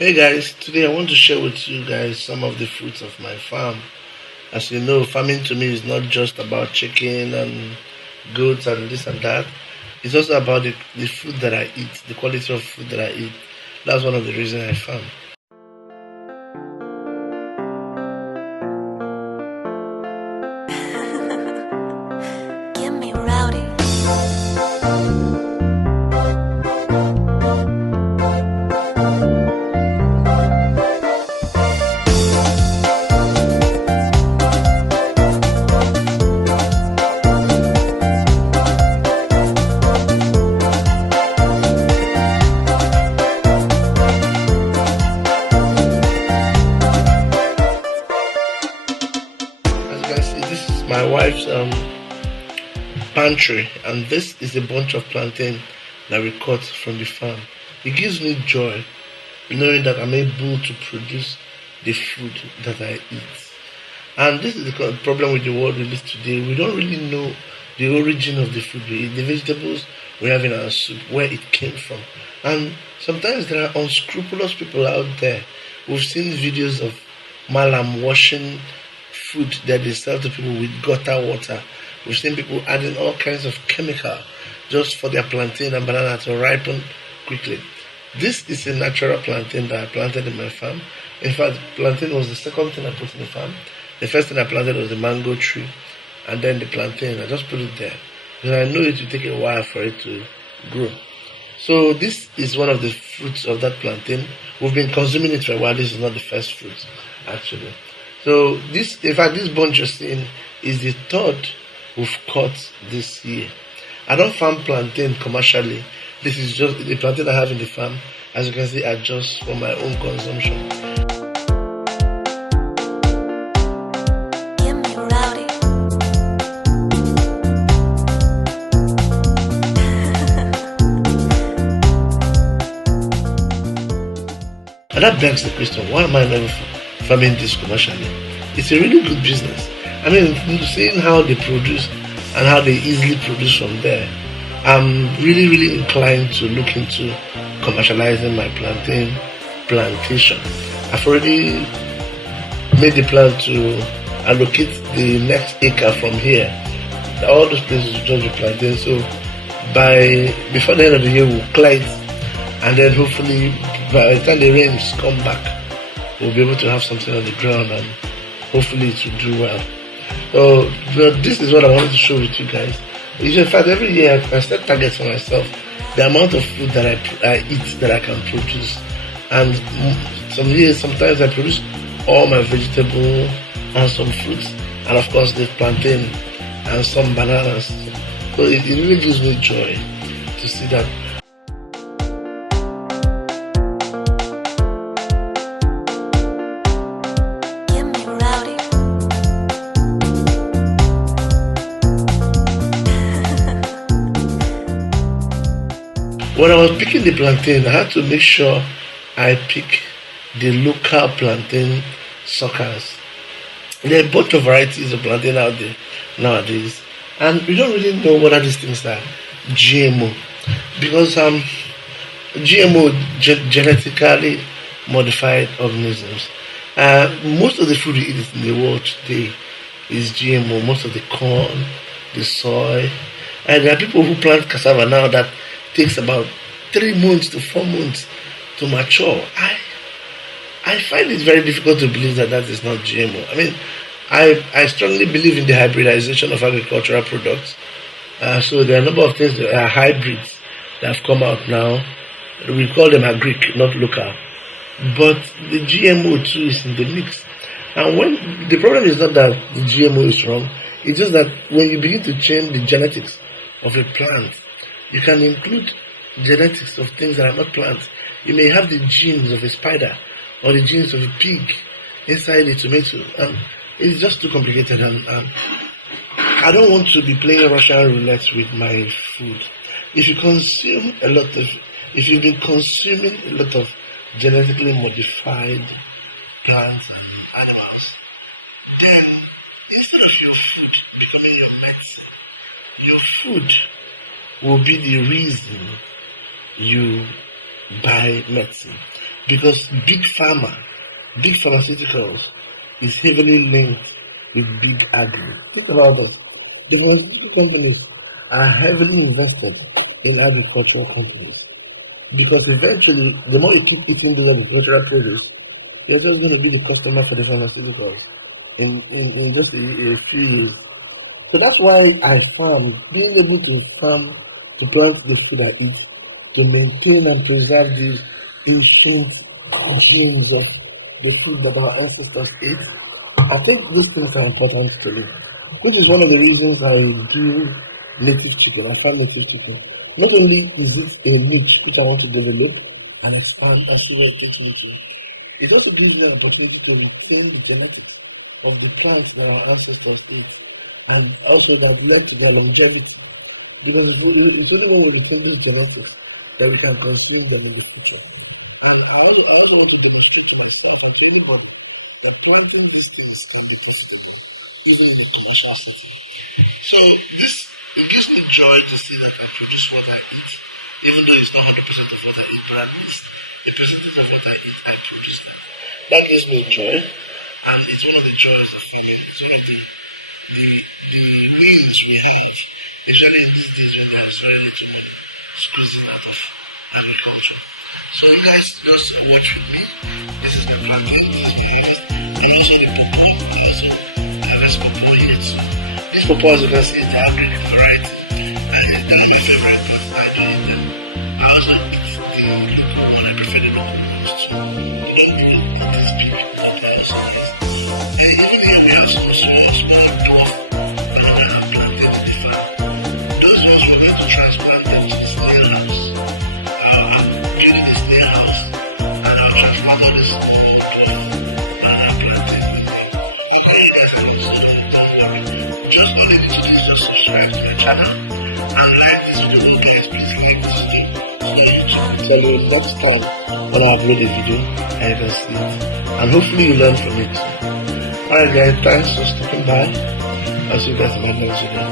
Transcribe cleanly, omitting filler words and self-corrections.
Hey guys, today I want to share with you guys some of the fruits of my farm. As you know, farming to me is not just about chicken and goats and this and that. It's also about the food that I eat, the quality of food that I eat. That's one of the reasons I farm. Get me rowdy. As you can see, this is my wife's pantry, and this is a bunch of plantain that we cut from the farm. It gives me joy knowing that I'm able to produce the food that I eat. And this is the problem with the world we live today. We don't really know the origin of the food we eat, the vegetables we have in our soup, where it came from. And sometimes there are unscrupulous people out there. We've seen videos of Malam washing food that they sell to people with gutter water. We've seen people adding all kinds of chemical just for their plantain and banana to ripen quickly. This is a natural plantain that I planted in my farm. In fact, plantain was the second thing I put in the farm. The first thing I planted was the mango tree, and then the plantain. I just put it there because I know it will take a while for it to grow. So this is one of the fruits of that plantain. We've been consuming it for a while. This is not the first fruit, actually. So this, in fact, this bunch you're seeing is the third we've cut this year. I don't farm plantain commercially. This is just the plantain I have in the farm. As you can see, are just for my own consumption. Get me rowdy. And that begs the question, why am I never farming this commercially? It's a really good business. I mean, seeing how they produce and how they easily produce from there, I'm really inclined to look into commercializing my plantain plantation. I've already made the plan to allocate the next acre from here. All those places will just be plantain. So before the end of the year, we'll clear it, and then hopefully by the time the rains come back, we'll be able to have something on the ground, and hopefully it will do well. So this is what I wanted to show with you guys. In fact, every year I set targets for myself, the amount of food that I eat that I can produce. And sometimes I produce all my vegetable and some fruits, and of course the plantain and some bananas. So it really gives me joy to see that. Get me rowdy. When I was picking the plantain, I had to make sure I pick the local plantain suckers. There are a bunch of varieties of plantain out there nowadays, and we don't really know what are these things like GMO, because GMO genetically modified organisms. Most of the food we eat in the world today is GMO. Most of the corn, the soy, and there are people who plant cassava now that takes about 3 months to 4 months to mature. I find it very difficult to believe that is not GMO. I mean, I strongly believe in the hybridization of agricultural products. So there are a number of things that are hybrids that have come out now. We call them agric, not local. But the GMO too is in the mix. And when the problem is not that the GMO is wrong, it's just that when you begin to change the genetics of a plant, you can include genetics of things that are not plants. You may have the genes of a spider or the genes of a pig inside a tomato, and it's just too complicated. And I don't want to be playing Russian roulette with my food. If you've been consuming a lot of genetically modified plants and animals, then instead of your food becoming your medicine, your food will be the reason you buy medicine. because big pharmaceuticals is heavily linked with big agri. Think about it. The pharmaceutical companies are heavily invested in agricultural companies because eventually, the more you keep eating those agricultural produce, you're just going to be the customer for the pharmaceutical in just a few years. So that's why I farm, being able to farm, to plant the food I eat, to maintain and preserve the ancient genes of the food that our ancestors ate. I think these things are important to me, which is one of the reasons I do native chicken. I farm native chicken. Not only is this a niche which I want to develop and expand and see where it takes me to, it also gives me an opportunity to retain the genetics of the plants that our ancestors ate, and also that led to their longevity. Because it's only when we retain these genetics that we can consume them in the future. And I also want to demonstrate to myself and to anybody that planting these things can be possible, even in a commercial setting. So this, it gives me joy to see that I produce what I eat, even though it's not 100% of what I eat, but at least a percentage of what I eat I produce. That gives me joy, and it's one of the joys of farming. It's one of the means we have, especially in these days when there is very little money squeezing out of agriculture. So you guys just watch with me. This is the plantain, this is my harvest, and also the pawpaw, also let's pawpaw yet. This pawpaw, as you can see, is the hybrid variety, and they're my favorite plants. I do eat them. I also prefer the one I prefer the normal ones too. I don't really eat this big pawpaw also nice. And even here we have some small dwarf plantain in the farm. Those ones we're going to transplant them to the snail house. Building the snail house, and I'll transplant all this small dwarf plantain in there. I'll you guys know, so don't worry. Just all you need to do is just subscribe to my channel and like this video, guys. Please like this video so YouTube will tell you next time when I upload a video and you can see it. And hopefully you learn from it too. Alright guys, thanks for sticking by. I'll see you guys in my next video.